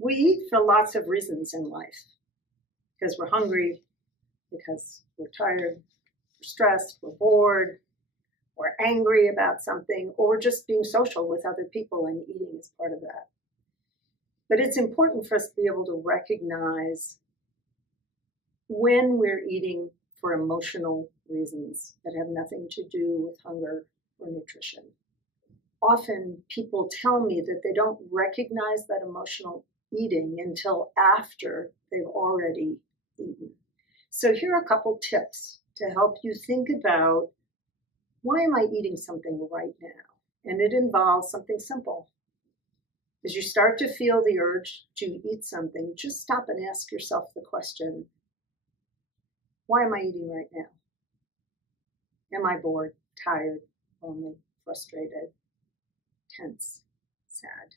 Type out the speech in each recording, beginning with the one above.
We eat for lots of reasons in life, because we're hungry, because we're tired, we're stressed, we're bored, we're angry about something, or we're just being social with other people, and eating is part of that. But it's important for us to be able to recognize when we're eating for emotional reasons that have nothing to do with hunger or nutrition. Often people tell me that they don't recognize that emotional eating until after they've already eaten. So here are a couple tips to help you think about, why am I eating something right now? And it involves something simple. As you start to feel the urge to eat something, just stop and ask yourself the question, why am I eating right now? Am I bored, tired, lonely, frustrated, tense, sad?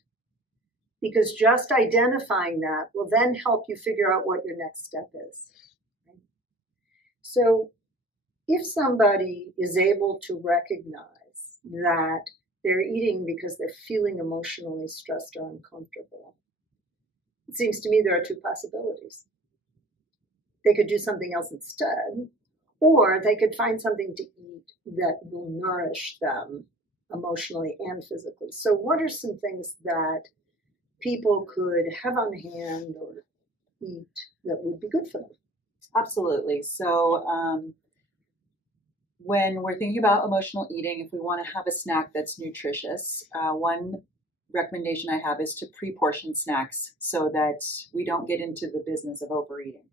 Because just identifying that will then help you figure out what your next step is. Right? So if somebody is able to recognize that they're eating because they're feeling emotionally stressed or uncomfortable, it seems to me there are two possibilities. They could do something else instead, or they could find something to eat that will nourish them emotionally and physically. So what are some things that people could have on hand or eat that would be good for them? Absolutely. So when we're thinking about emotional eating, if we want to have a snack that's nutritious, one recommendation I have is to pre-portion snacks so that we don't get into the business of overeating.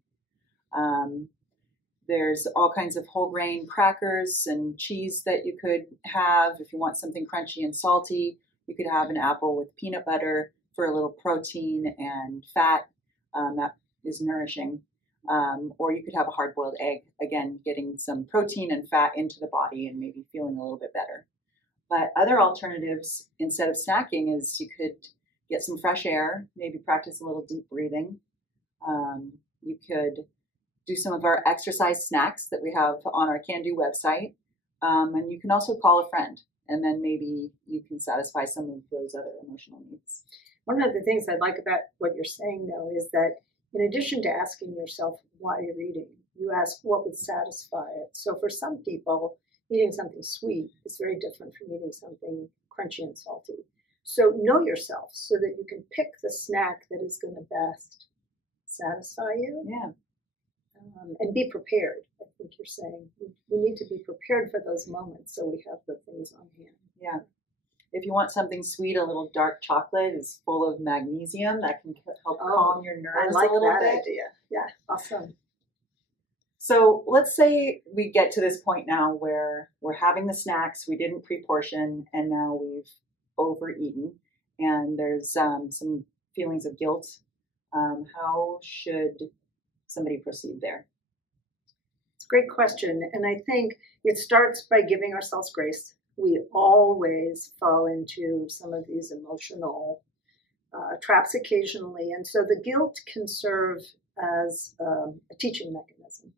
There's all kinds of whole grain crackers and cheese that you could have. If you want something crunchy and salty, you could have an apple with peanut butter for a little protein and fat that is nourishing. Or you could have a hard-boiled egg, again, getting some protein and fat into the body and maybe feeling a little bit better. But other alternatives, instead of snacking, is you could get some fresh air, maybe practice a little deep breathing. You could do some of our exercise snacks that we have on our Can Do website. And you can also call a friend, and then maybe you can satisfy some of those other emotional needs. One of the things I like about what you're saying, though, is that in addition to asking yourself why you're eating, you ask what would satisfy it. So for some people, eating something sweet is very different from eating something crunchy and salty. So know yourself so that you can pick the snack that is going to best satisfy you. Yeah. And be prepared. I think you're saying we need to be prepared for those moments so we have the things on hand. Yeah. If you want something sweet, a little dark chocolate is full of magnesium that can help calm your nerves a little bit. I like that idea. Yeah, awesome. So let's say we get to this point now where we're having the snacks, we didn't pre-portion, and now we've overeaten, and there's some feelings of guilt. How should somebody proceed there? It's a great question, and I think it starts by giving ourselves grace. We always fall into some of these emotional traps occasionally, and so the guilt can serve as a teaching mechanism.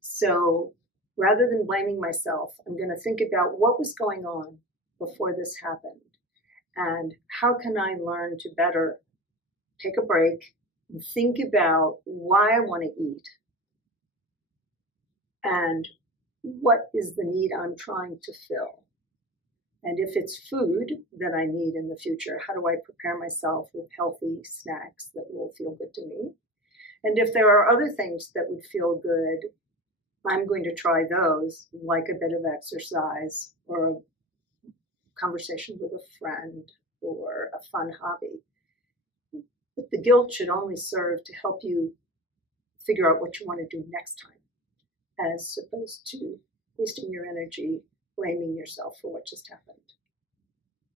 So rather than blaming myself, I'm going to think about what was going on before this happened, and how can I learn to better take a break and think about why I want to eat and what is the need I'm trying to fill. And if it's food that I need in the future, how do I prepare myself with healthy snacks that will feel good to me? And if there are other things that would feel good, I'm going to try those, like a bit of exercise or a conversation with a friend or a fun hobby. But the guilt should only serve to help you figure out what you want to do next time, as opposed to wasting your energy blaming yourself for what just happened.